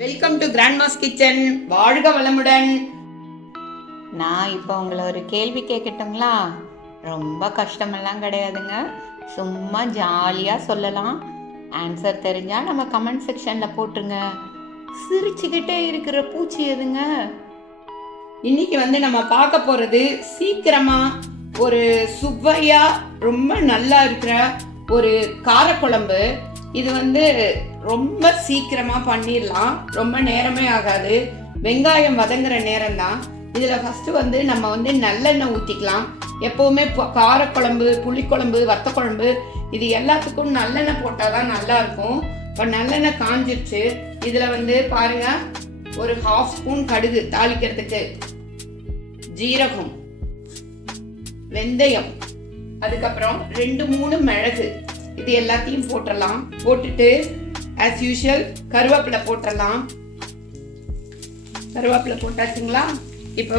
Welcome to Grandma's kitchen. வாழ்க வளமுடன். நான் இப்போ உங்களை ஒரு கேள்வி கேட்கட்டுங்களா? ரொம்ப கஷ்டமெல்லாம் கிடையாதுங்க, சும்மா ஜாலியாக சொல்லலாம். ஆன்சர் தெரிஞ்சால் நம்ம கமெண்ட் செக்ஷனில் போட்டுருங்க. சிரிச்சுக்கிட்டே இருக்கிற பூச்சி எதுங்க? இன்னைக்கு நம்ம பார்க்க போறது சீக்கிரமா ஒரு சுவையா ரொம்ப நல்லா இருக்கிற ஒரு காரக்குழம்பு. இது ரொம்ப சீக்கிரமா பண்ணிடலாம், ரொம்ப நேரமே ஆகாது. வெங்காயம் வதங்குற நேரம் தான். இதுல ஃபர்ஸ்ட் நம்ம நல்லெண்ணெய் ஊத்திக்கலாம். எப்பவுமே காரக்குழம்பு, புளிக்குழம்பு, வத்த குழம்பு இது எல்லாத்துக்கும் நல்லெண்ணெய் போட்டாதான் நல்லா இருக்கும். இப்போ நல்லெண்ணெய் காஞ்சிருச்சு. இதுல பாருங்க, ஒரு 1/2 ஸ்பூன் கடுகு தாளிக்கிறதுக்கு, ஜீரகம், வெந்தயம், அதுக்கப்புறம் 2-3 மிளகு, இது எல்லாத்தையும் போட்டுடலாம். போட்டுட்டு ஆஸ் யூஷுவல் கருவேப்பிலை போட்டுடலாம். கருவேப்பிலை போட்டாச்சுங்களா? இப்போ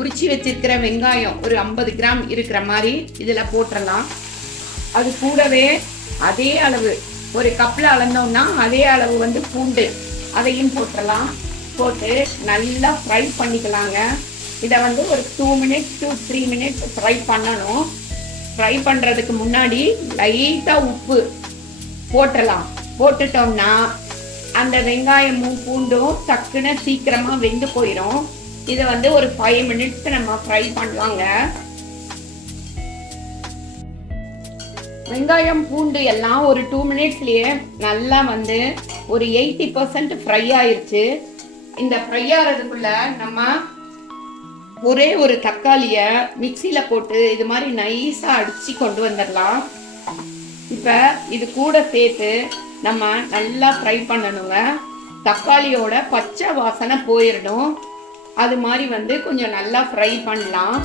உரிச்சி வச்சிருக்கிற வெங்காயம் ஒரு 50 கிராம் இருக்கிற மாதிரி இதுல போட்டுடலாம். அது கூடவே அதே அளவு ஒரு கப்பில் அளந்தோம்னா அதே அளவு பூண்டு அதையும் போட்டுடலாம். போட்டு நல்லா ஃப்ரை பண்ணிக்கலாங்க. இதை ஒரு 2 மினிட்ஸ் to 3 மினிட்ஸ் ஃப்ரை பண்ணணும். ஃப்ரை பண்ணுறதுக்கு முன்னாடி லைட்டாக உப்பு போட்டுடலாம். போட்டுட்டோம்னா அந்த வெங்காயமும் பூண்டும் டக்குன்னு சீக்கிரமாக வெந்து போயிடும். இதை ஒரு 5 மினிட்ஸ் நம்ம ஃப்ரை பண்ணலாங்க. வெங்காயம் பூண்டு எல்லாம் ஒரு 2 மினிட்ஸ்லயே நல்லா ஒரு 80% ஃப்ரை ஆயிடுச்சு. இந்த ஃப்ரை ஆகிறதுக்குள்ள நம்ம ஒரே ஒரு தக்காளிய மிக்சியில போட்டு இது மாதிரி நைஸா அடிச்சு கொண்டு வந்துடலாம். இப்ப இது கூட சேர்த்து நம்ம நல்லா ஃப்ரை பண்ணணுங்க. தக்காளியோட பச்சை வாசனை போயிடணும். அது மாதிரி கொஞ்சம் நல்லா ஃப்ரை பண்ணலாம்.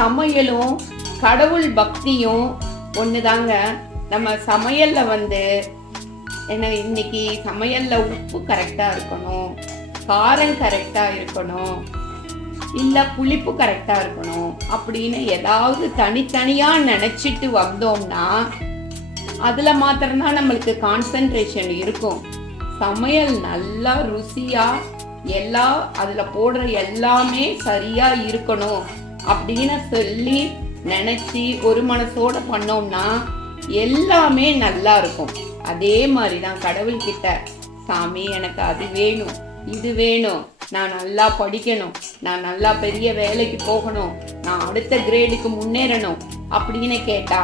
சமையலும் கடவுள் பக்தியும் ஒண்ணுதாங்க. நம்ம சமையல்ல என்ன இன்னைக்கு சமையல்ல உப்பு கரெக்டா இருக்கணும், காரம் கரெக்டா இருக்கணும், இல்ல புளிப்பு கரெக்டா இருக்கணும் அப்படின்னு ஏதாவது தனித்தனியா நினைச்சிட்டு வந்தோம்னா அதுல மாத்திரம்தான் நம்மளுக்கு கான்சென்ட்ரேஷன் இருக்கும். சமையல் நல்லா ருசியா அதுல போடுற எல்லாமே சரியா இருக்கணும் அப்படின்னு சொல்லி நினைச்சு ஒரு மனசோட பண்ணோம்னா எல்லாமே நல்லா இருக்கும். அதே மாதிரிதான் கடவுள்கிட்ட, சாமி எனக்கு அது வேணும், இது வேணும், நான் நல்லா படிக்கணும், நான் நல்லா பெரிய வேலைக்கு போகணும், நான் அடுத்த கிரேடுக்கு முன்னேறணும் அப்படின்னு கேட்டா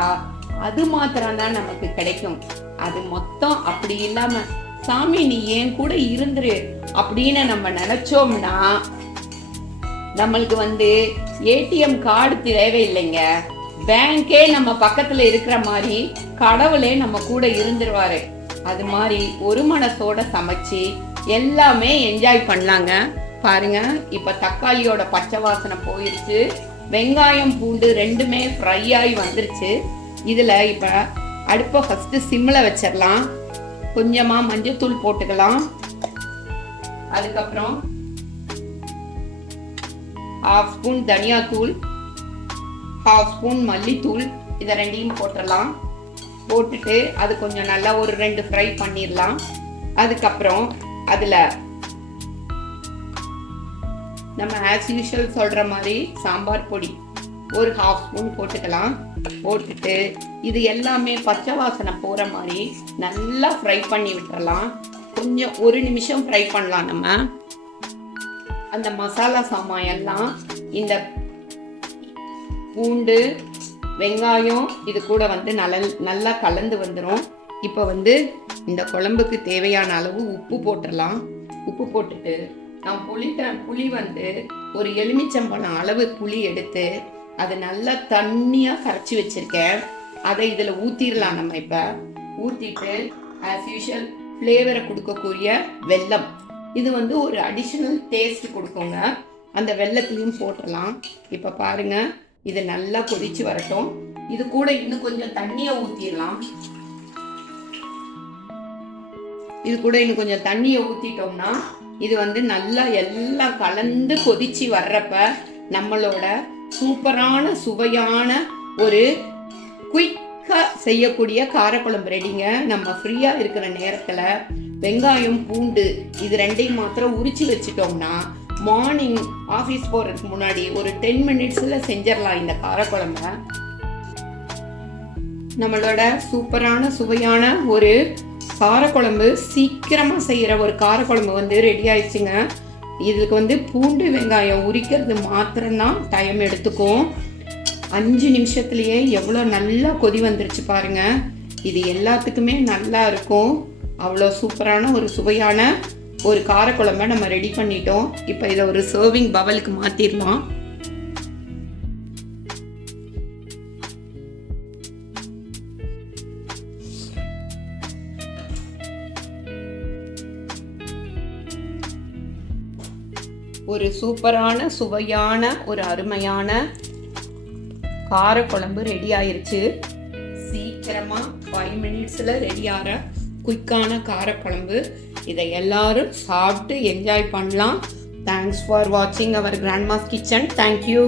அது மாத்திரம்தான் நமக்கு கிடைக்கும். அது மொத்தம் அப்படி இல்லாம சாமி நீ ஏன் கூட இருந்துரு அப்படின்னு நம்ம நினைச்சோம்னா நம்மளுக்கு ஏடிஎம் கார்டு தேவையில்லைங்க. பேங்கே நம்ம பக்கத்துல இருக்கிற மாதிரி கடவுளே நம்ம கூட இருந்துருவாரு. அது மாதிரி ஒரு மனசோட சமைச்சு எல்லாமே என்ஜாய் பண்ணலாங்க. பாருங்க, இப்ப தக்காளியோட பச்சை வாசனை போயிருச்சு, வெங்காயம் பூண்டு ரெண்டுமே ஃப்ரை ஆகி வந்துருச்சு. இதுல இப்ப அடுப்பை ஃபர்ஸ்ட் சிம்ல வச்சிடலாம். கொஞ்சமா மஞ்சத்தூள் போட்டுக்கலாம். அதுக்கப்புறம் 1/2 ஸ்பூன் தனியாத்தூள், 1/2 ஸ்பூன் மல்லித்தூள், இதை ரெண்டையும் போட்டுடலாம். போட்டுட்டு அது கொஞ்சம் நல்லா ஒரு 2 ஃப்ரை பண்ணிடலாம். அதுக்கப்புறம் அதுல நம்ம ஆஸ் யூஷுவல் சொல்ற மாதிரி சாம்பார் பொடி ஒரு 1/2 ஸ்பூன் போட்டுக்கலாம். போட்டுட்டு இது எல்லாமே பச்சை வாசனை போற மாதிரி நல்லா ஃப்ரை பண்ணி விட்டுறலாம். கொஞ்சம் 1 நிமிஷம் ஃப்ரை பண்ணலாம். நம்ம அந்த மசாலா சாமான் எல்லாம் இந்த பூண்டு வெங்காயம் இது கூட நல்லா கலந்து வந்துடும். இப்போ இந்த குழம்புக்கு தேவையான அளவு உப்பு போட்டுடலாம். உப்பு போட்டுட்டு நான் புளி ஒரு எலுமிச்சம்பழம் அளவு புளி எடுத்து அதை நல்லா தண்ணியா கரைச்சி வச்சிருக்கேன். அதை இதுல ஊத்திடலாம். நம்ம இப்ப ஊத்திட்டு ஆஸ் யூஷுவல் ஃப்ளேவரை கொடுக்கக்கூடிய வெல்லம், இது ஒரு அடிஷனல் டேஸ்ட் கொடுக்குங்க. அந்த வெல்லத்தையும் போட்டுடலாம். இப்ப பாருங்க, இது நல்லா கொதிச்சு வரட்டும். இது கூட இன்னும் கொஞ்சம் தண்ணியை ஊத்திடலாம். இது கூட இன்னும் கொஞ்சம் தண்ணியை ஊத்திட்டோம்னா இது நல்லா எல்லாம் கலந்து கொதிச்சு வர்றப்ப நம்மளோட சூப்பரான சுவையான ஒரு குயிக்கா குயிக்காக செய்யக்கூடிய காரக்குழம்பு ரெடிங்க. நம்ம ஃப்ரீயாக இருக்கிற நேரத்தில் வெங்காயம் பூண்டு இது ரெண்டையும் மாத்திரம் உரிச்சு வச்சுட்டோம்னா மார்னிங் ஆஃபீஸ் போகிறதுக்கு முன்னாடி ஒரு 10 மினிட்ஸில் செஞ்சிடலாம் இந்த காரக்குழம்ப. நம்மளோட சூப்பரான சுவையான ஒரு காரக்குழம்பு, சீக்கிரமாக செய்கிற ஒரு காரக்குழம்பு வந்து ரெடி ஆயிடுச்சுங்க. இதுக்கு வந்து பூண்டு வெங்காயம் உரிக்கிறது மாத்திரம்தான் டைம் எடுத்துக்கும். 5 நிமிஷத்துலேயே எவ்வளோ நல்லா கொதி வந்துருச்சு பாருங்க. இது எல்லாத்துக்குமே நல்லா இருக்கும். அவ்வளோ சூப்பரான ஒரு சுவையான ஒரு காரக்குழம்ப நம்ம ரெடி பண்ணிட்டோம். இப்போ இதை ஒரு சர்விங் பவலுக்கு மாற்றிடலாம். ஒரு சூப்பரான சுவையான ஒரு அருமையான காரக்குழம்பு ரெடி ஆயிருச்சு. சீக்கிரமாக 5 மினிட்ஸில் ரெடி ஆகிற குயிக்கான காரக்குழம்பு. இதை எல்லாரும் சாப்பிட்டு என்ஜாய் பண்ணலாம். தேங்க்ஸ் ஃபார் வாட்சிங் அவர் கிராண்ட்மாஸ் கிச்சன். தேங்க்யூ.